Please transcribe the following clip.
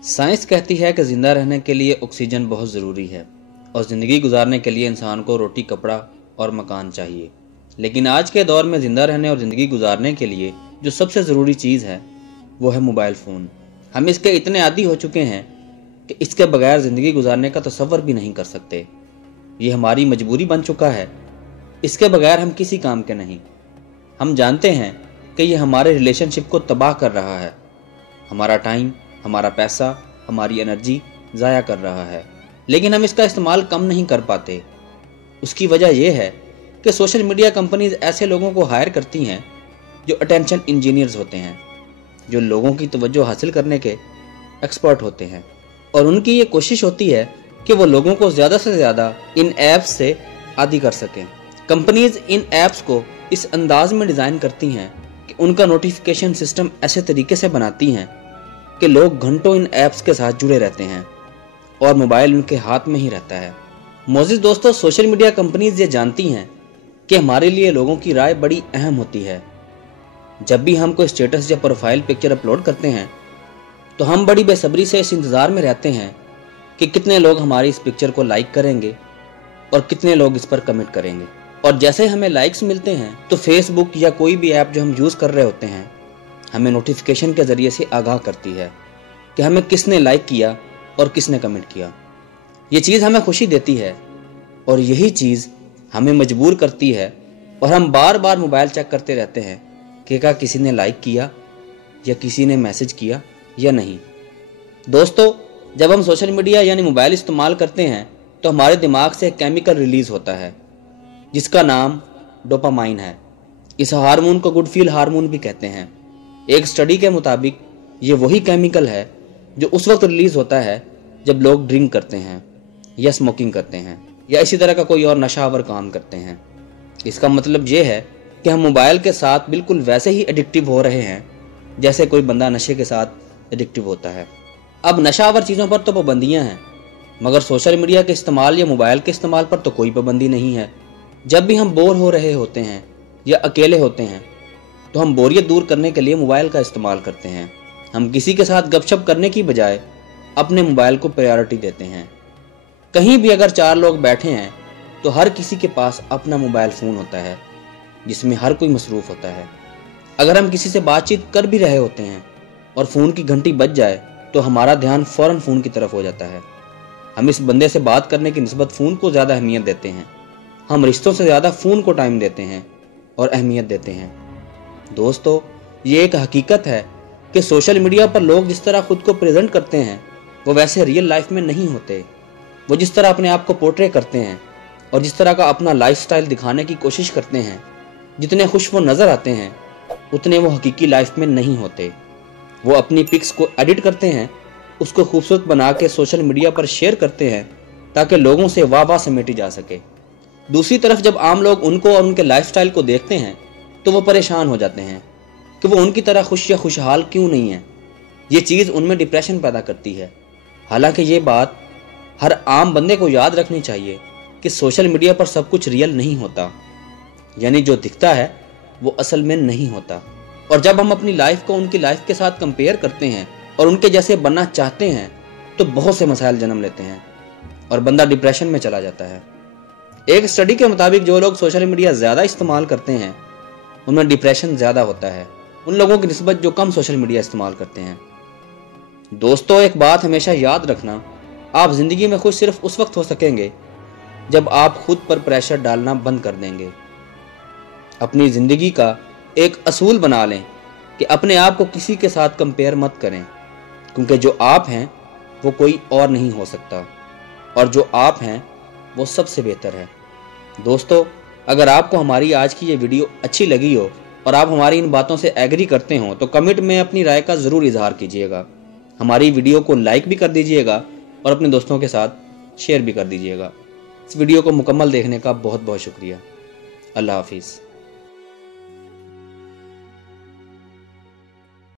Science कहती है कि ज़िंदा रहने के लिए ऑक्सीजन बहुत ज़रूरी है और ज़िंदगी गुजारने के लिए इंसान को रोटी, कपड़ा और मकान चाहिए। लेकिन आज के दौर में ज़िंदा रहने और ज़िंदगी गुजारने के लिए जो सबसे ज़रूरी चीज़ है वो है मोबाइल फ़ोन। हम इसके इतने आदी हो चुके हैं कि इसके बगैर ज़िंदगी गुजारने का तसव्वुर भी नहीं कर सकते। ये हमारी मजबूरी बन चुका है। इसके बगैर हम किसी काम के नहीं। हम जानते हैं कि ये हमारे रिलेशनशिप को तबाह कर रहा है, हमारा टाइम, हमारा पैसा, हमारी एनर्जी ज़ाया कर रहा है, लेकिन हम इसका इस्तेमाल कम नहीं कर पाते। उसकी वजह यह है कि सोशल मीडिया कंपनीज ऐसे लोगों को हायर करती हैं जो अटेंशन इंजीनियर्स होते हैं, जो लोगों की तवज्जो हासिल करने के एक्सपर्ट होते हैं, और उनकी ये कोशिश होती है कि वो लोगों को ज़्यादा से ज़्यादा इन ऐप्स से आदी कर सकें। कंपनीज इन ऐप्स को इस अंदाज में डिज़ाइन करती हैं कि उनका नोटिफिकेशन सिस्टम ऐसे तरीके से बनाती हैं कि लोग घंटों इन ऐप्स के साथ जुड़े रहते हैं और मोबाइल उनके हाथ में ही रहता है। मोअज़्ज़िज़ दोस्तों, सोशल मीडिया कंपनीज ये जानती हैं कि हमारे लिए लोगों की राय बड़ी अहम होती है। जब भी हम कोई स्टेटस या प्रोफाइल पिक्चर अपलोड करते हैं तो हम बड़ी बेसब्री से इस इंतज़ार में रहते हैं कि कितने लोग हमारी इस पिक्चर को लाइक करेंगे और कितने लोग इस पर कमेंट करेंगे। और जैसे हमें लाइक्स मिलते हैं तो फेसबुक या कोई भी ऐप जो हम यूज़ कर रहे होते हैं हमें नोटिफिकेशन के ज़रिए से आगाह करती है कि हमें किसने लाइक किया और किसने कमेंट किया। ये चीज़ हमें खुशी देती है और यही चीज़ हमें मजबूर करती है और हम बार बार मोबाइल चेक करते रहते हैं कि क्या किसी ने लाइक किया या किसी ने मैसेज किया या नहीं। दोस्तों, जब हम सोशल मीडिया यानी मोबाइल इस्तेमाल करते हैं तो हमारे दिमाग से एक केमिकल रिलीज़ होता है जिसका नाम डोपामाइन है। इस हार्मोन को गुड फील हार्मोन भी कहते हैं। एक स्टडी के मुताबिक ये वही केमिकल है जो उस वक्त रिलीज़ होता है जब लोग ड्रिंक करते हैं या स्मोकिंग करते हैं या इसी तरह का कोई और नशावर काम करते हैं। इसका मतलब ये है कि हम मोबाइल के साथ बिल्कुल वैसे ही एडिक्टिव हो रहे हैं जैसे कोई बंदा नशे के साथ एडिक्टिव होता है। अब नशावर चीज़ों पर तो पाबंदियाँ हैं, मगर सोशल मीडिया के इस्तेमाल या मोबाइल के इस्तेमाल पर तो कोई पाबंदी नहीं है। जब भी हम बोर हो रहे होते हैं या अकेले होते हैं तो हम बोरियत दूर करने के लिए मोबाइल का इस्तेमाल करते हैं। हम किसी के साथ गपशप करने की बजाय अपने मोबाइल को प्रायोरिटी देते हैं। कहीं भी अगर 4 लोग बैठे हैं तो हर किसी के पास अपना मोबाइल फ़ोन होता है जिसमें हर कोई मसरूफ़ होता है। अगर हम किसी से बातचीत कर भी रहे होते हैं और फ़ोन की घंटी बज जाए तो हमारा ध्यान फ़ौरन फ़ोन की तरफ हो जाता है। हम इस बंदे से बात करने की निस्बत फ़ोन को ज़्यादा अहमियत देते हैं। हम रिश्तों से ज़्यादा फ़ोन को टाइम देते हैं और अहमियत देते हैं। दोस्तों, ये एक हकीकत है कि सोशल मीडिया पर लोग जिस तरह खुद को प्रेजेंट करते हैं वो वैसे रियल लाइफ में नहीं होते। वो जिस तरह अपने आप को पोर्ट्रे करते हैं और जिस तरह का अपना लाइफस्टाइल दिखाने की कोशिश करते हैं, जितने खुश वो नज़र आते हैं उतने वो हकीकी लाइफ में नहीं होते। वो अपनी पिक्स को एडिट करते हैं, उसको खूबसूरत बना के सोशल मीडिया पर शेयर करते हैं ताकि लोगों से वाह समेटी जा सके। दूसरी तरफ जब आम लोग उनको और उनके लाइफस्टाइल को देखते हैं तो वो परेशान हो जाते हैं कि वो उनकी तरह खुश या खुशहाल क्यों नहीं है। ये चीज़ उनमें डिप्रेशन पैदा करती है। हालांकि ये बात हर आम बंदे को याद रखनी चाहिए कि सोशल मीडिया पर सब कुछ रियल नहीं होता, यानी जो दिखता है वो असल में नहीं होता। और जब हम अपनी लाइफ को उनकी लाइफ के साथ कंपेयर करते हैं और उनके जैसे बनना चाहते हैं तो बहुत से मसाइल जन्म लेते हैं और बंदा डिप्रेशन में चला जाता है। एक स्टडी के मुताबिक जो लोग सोशल मीडिया ज़्यादा इस्तेमाल करते हैं उनमें डिप्रेशन ज़्यादा होता है उन लोगों की निस्बत जो कम सोशल मीडिया इस्तेमाल करते हैं। दोस्तों, एक बात हमेशा याद रखना, आप ज़िंदगी में खुश सिर्फ उस वक्त हो सकेंगे जब आप खुद पर प्रेशर डालना बंद कर देंगे। अपनी ज़िंदगी का एक असूल बना लें कि अपने आप को किसी के साथ कंपेयर मत करें, क्योंकि जो आप हैं वो कोई और नहीं हो सकता और जो आप हैं वो सबसे बेहतर है। दोस्तों, अगर आपको हमारी आज की ये वीडियो अच्छी लगी हो और आप हमारी इन बातों से एग्री करते हो तो कमेंट में अपनी राय का ज़रूर इजहार कीजिएगा। हमारी वीडियो को लाइक भी कर दीजिएगा और अपने दोस्तों के साथ शेयर भी कर दीजिएगा। इस वीडियो को मुकम्मल देखने का बहुत बहुत शुक्रिया। अल्लाह हाफिज़।